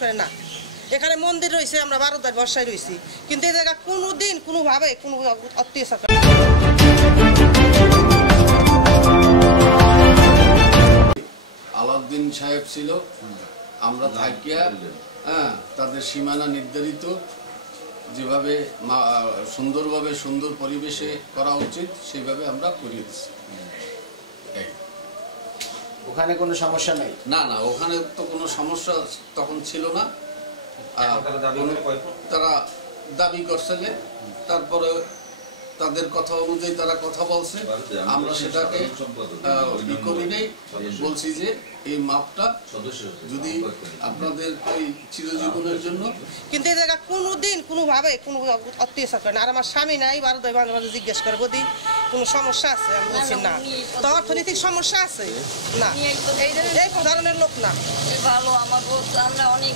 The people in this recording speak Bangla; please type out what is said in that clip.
না এখানে মন্দির রয়েছে, আমরা 12 বর্ষায় রয়েছি, কিন্তু এই জায়গা কোনোদিন কোনোভাবে কোনো অত্যাচার আলাউদ্দিন সাহেব ছিল, আমরা থাকিয়া তাদের সীমানা নির্ধারিত যেভাবে সুন্দরভাবে সুন্দর পরিবেশে করা উচিত সেইভাবে আমরা করিয়ে দিচ্ছি। ওখানে কোনো সমস্যা নাই? না না, ওখানে তো কোনো সমস্যা তখন ছিল না। তারা দাবি করছে, তারপরে তাদের কথা অনুযায়ী তারা কথা বলছে, আমরা সেটাকে ই করি নাই। বলছি যে এই মাপটা যদি আপনাদের ওই চিরজীবনের জন্য, কিন্তু এই জায়গা কোনোদিন কোনোভাবে কোনো অত্যাচার করে না। আর আমার স্বামী নাই, 12 মাঝে মাঝে জিজ্ঞেস করে বদি কোনো সমস্যা আছে, আমি বলছি না। তো অর্থনৈতিক সমস্যা আছে না, এই ধরনের লোক না। ভালো আমার আমরা অনেক